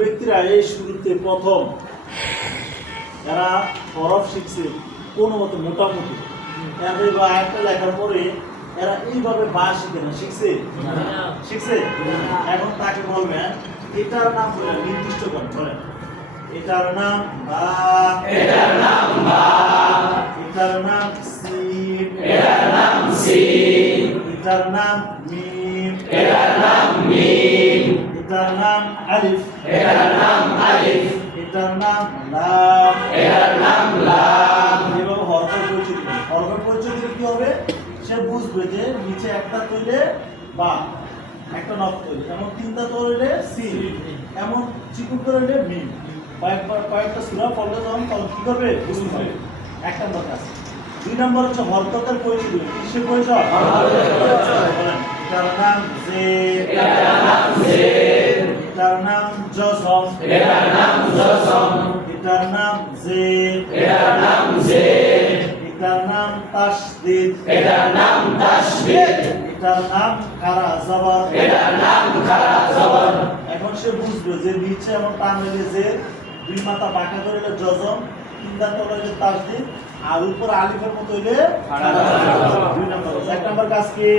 ব্যক্তিরা এই শুরুতে প্রথম। এরা হরফ শিখছে কোনো মতো মোটামুটি। বা একটা লেখার পরে এরা এইভাবে বা শিখে না। শিখছে? শিখছে? এখন তাকে বলবেন এটার নাম বলে নির্দিষ্ট করেন এটার নাম বা। এটার নাম বা। এটার নাম সিন এটার নাম সিন এটার নাম মিম এটার নাম নাম আলিফ। এটার নাম আলিফ এটার নাম লাম। এটার নাম লাম এভাবে দিবেন হরফের পরিচয় দিলে কি হবে? সে বুঝবে যে নিচে একটা তৈলে বা, একটা নখ তৈরি এমন তিনটা তৈলে সি এমন চিকুন করে হলে মিম। কয়েকবার কয়েকটা সুরা পড়লে তখন তখন কি করবে? বুঝতে পারবে এক নম্বর কাজ দুই নম্বর হচ্ছে হরকতের দিবে কিসের পরিচয়। বলেন। জসম এটার নাম জসম এটার নাম যে এটার নাম জেদ। এটার নাম তাসদিদ। এটার নাম তাসবিদ এটার নাম কারা জবর এটার নাম খারা জবর এখন সে বুঝবে যে নিচে এমন টান হইলে যে দুই মাথা বাঁকা করে হইলে জজম তিন দাঁত হইলে তাসদিদ আর উপর আলিফের মতো হইলে দুই নম্বর এক নম্বর কাজ কি?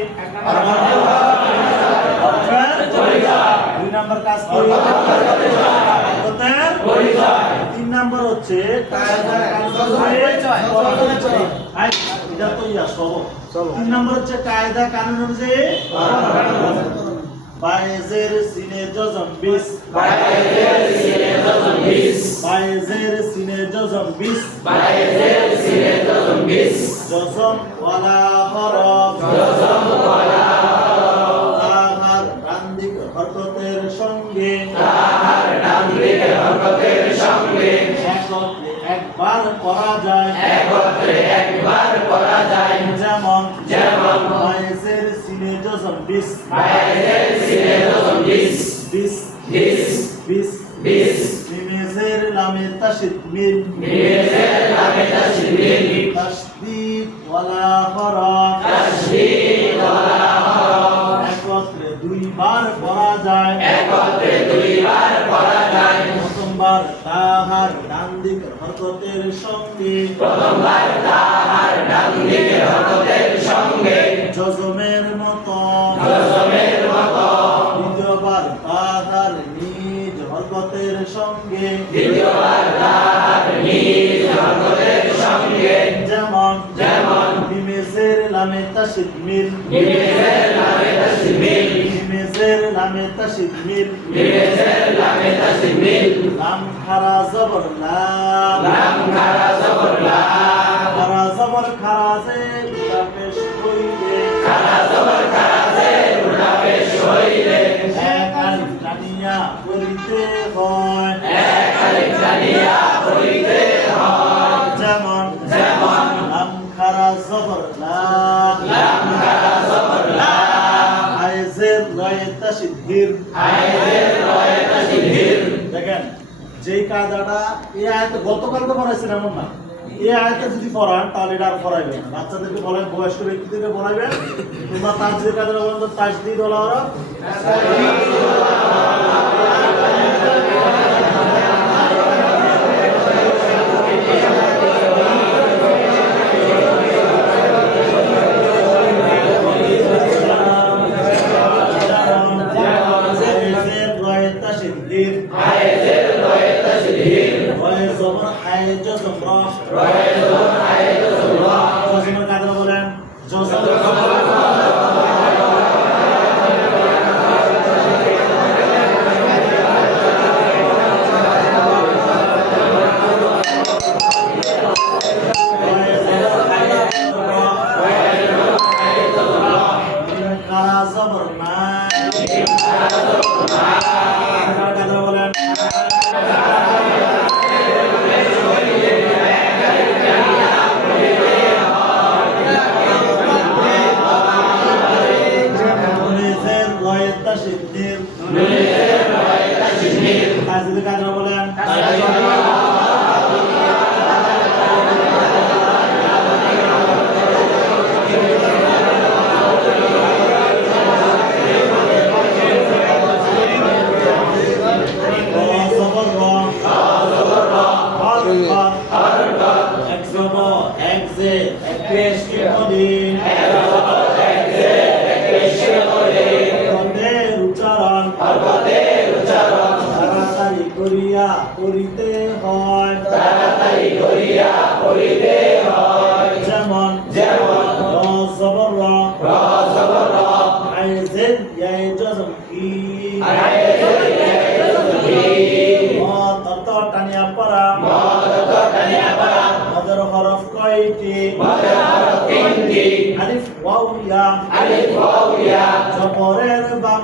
নম্বর কাজ কি হরকতের পরিচয় তিন নম্বর হচ্ছে এটা তো ইয়া সবক। তিন নম্বর হচ্ছে কায়দা কানুন অনুযায়ী বায়েজের সিনে জজম বিশ বাইরের সিনে জজম বিশ বায়েজের সিনে জজম বিশ বাইরের সিনে জজম বিশ জজম ওয়ালা হরফ জজম একবার করা যায়। একত্রে একবার করা যায়। যেমন যেমন বায়েজের সিনে জজম বিশ বাইরের সিনে জজম বিশ বিশ বিশ বিশ বিশ মিমেজের লামে তাশিদ মিল মিমেজের নামে তাসবিল তাসদিদ ওয়ালা হরফ তাসবিল ওয়ালা একত্রে দুইবার করা যায়। একত্রে দুইবার করা যায়। প্রথমবার তাহার ডান হরকতের সঙ্গে। প্রথমবার তাহার ডান দিকে হরকতের সঙ্গে জজমের মত জজমের মত দ্বিতীয়বার তাহার নিজ হরকতের সঙ্গে দ্বিতীয়বার তাহার নিজ হরকতের সঙ্গে। মিমেজের লামে তাশিদ মিল। মিমেজের নামে তাসবিল মিমেজের লামে তাশিদ মিল। মিমেজের নামে তাসবিল লাম খারা জবর লাম লাম খারা জবর লা খারা জবর পেশ লয়ে সিদ্ধির দেখেন, যেই কায়দাটা এই আয়াতে তো পড়াইছেন এমন না। এই আয়াতে যদি পড়ান, তাহলে এটা আর পড়াইবেন। বাচ্চাদেরকে বলেন, বয়স্ক ব্যক্তিদেরকে পড়াইবেন তোমরা তার যে কায়দাটা বলেন তো তাজদিদ ওলা ওরা লয়ে জবর আইজ জবর রয়ে করিয়া করিতে হয়। তাড়াতাড়ি করিয়া করিতে হয়। যেমন যেমন র জবর র র জবর র আইজেন ইয়াই জজম কি আইজেন ইয়াই কি মদ তত টানিয়া পড়া। মদ তত টানিয়া পড়া। মদের হরফ কয়টি? মদের হরফ তিনটি। আলিফ ওয়াও ইয়া। আলিফ ওয়াও ইয়া। জবরের বাম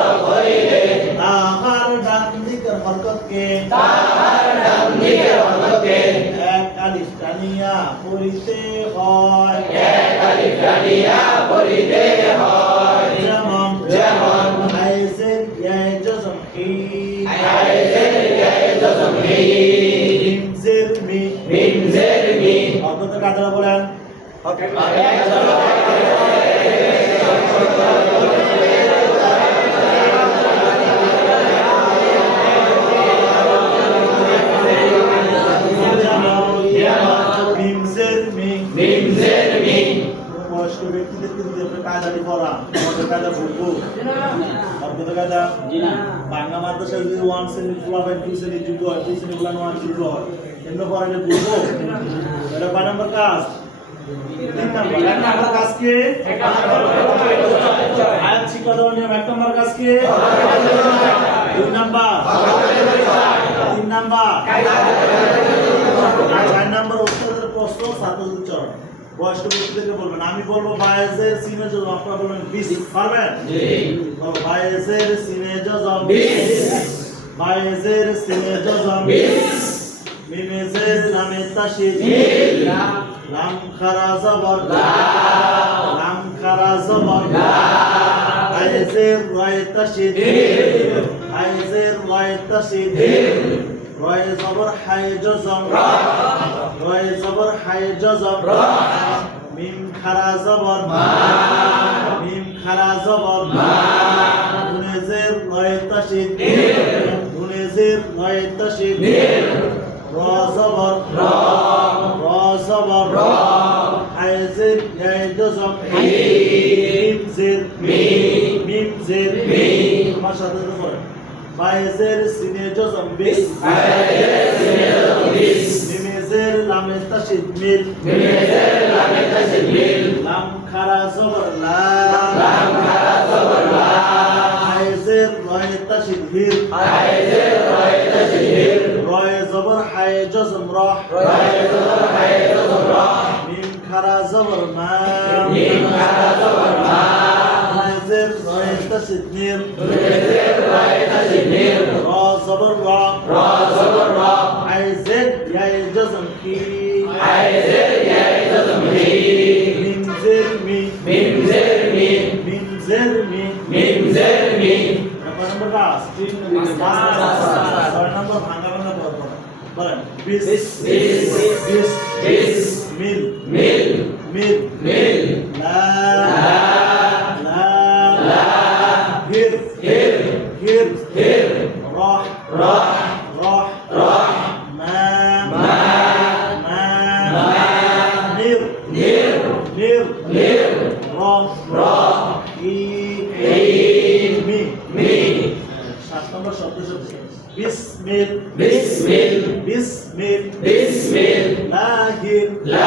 হরকতকে তাহার ডান দিকের হরফকে এক আলিফ টানিয়া পড়িতে হয়। এক আলিফ টানিয়া পড়িতে হয় যেমন যেমন আইজের ইয়াই জজম হি আইজের ইয়াই জজম হি হিমজের মি মিম। জের মি অন্তত কাজরা বলেন? বয়স্ক ব্যক্তিদেরকে যদি আপনি কায়দাটি পড়া আমাদের কায়দা ভুলবো অর্থত কায়দা? বাংলা মাদ্রাসায় যদি ওয়ান শ্রেণি ফুলাবেন টু শ্রেণি যুগ হয় টু শ্রেণি ফুলানো ওয়ান যুগ হয় এমনি পড়ালে ভুলবো এটা কয় নম্বর কাজ? তিন নম্বর। এক নম্বর কাজ কি? আয়াত শিক্ষা দেওয়ার নিয়ম এক নম্বর কাজ দুই নম্বর। তিন নম্বর। চার নম্বর উত্তরের প্রশ্ন ছাত্র উচ্চারণ। বয়স্ক ব্যক্তিদেরকে বলবেন। আমি বলব বায়েজের সিনে জজম আপনারা বলবেন বিশ পারবেন? বায়েজের সিনে বিশ বায়েজের সিনে মিমেজের নামে তাশিদ মিল লাম খারা জবর। লাম খারা জবর। আয়েজের রয় তাশিদ দিল রয় জবর হাই জজম। রয় জবর হাই জজম। মিম খারা জবর। মিম খারা জবর। মা দুনেজের রয় তাশিদ দিল দুনেজের রয় তাশিদ র জবর। র জবর। রা আয়েজের ইয়াই জজম। মিম জের মিম জের। আমার সাথে বাইজের সিনে জজম বিস আয়ের সিনে জজম বিশ মিমেজের লামে তাশিদ মিল মিমেজের লামে তাসিদ মিল। লাম খারা জবর লা লাম খারা জবর লা আয়েজের রয় তাশিদ হির আয়ের রয় তাসিদ হিল। রয় জবর হায় জজম রহ। রয় জবর হায় জবর রা মিম খারা জবর মা মিম খারা জবর মা আয়েজের রয় তাশিদ নির মিমেজের রা জবর রা আয়েজের ইয়াই জজম কি আয়ের ইয়াই জজম হি মিম জের মি মিম জের মি মিম জের মি মিম জের মি কয় নম্বর কাজ ছয় নম্বর ভাঙা ভাঙা পড় বলেন বিশ বিশ বিশ বিশ মিল মিল মিল মিল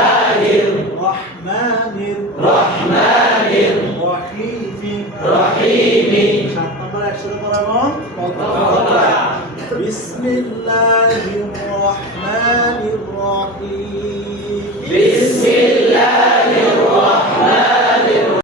লাহির লাহির রহমানির রহমানির রহিম রহিমি সাত নম্বর